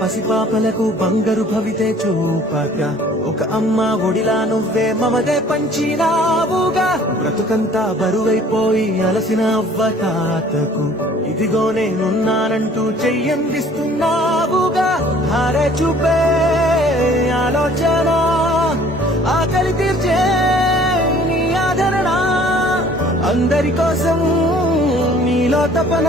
పసిపాపలకు బంగారు భవితే చూపక ఒక అమ్మ ఒడిలా నువ్వే మమదే పంచినావుగా బ్రతుకంతా బరువైపోయి అలసిన అవ్వ తాతకు ఇదిగో నేనున్నానంటూ చెయ్యందిస్తున్నావుగా హారే చూపే ఆలోచన ఆకలి తీర్చే నీ ఆదరణ అందరి కోసం నీలో తపన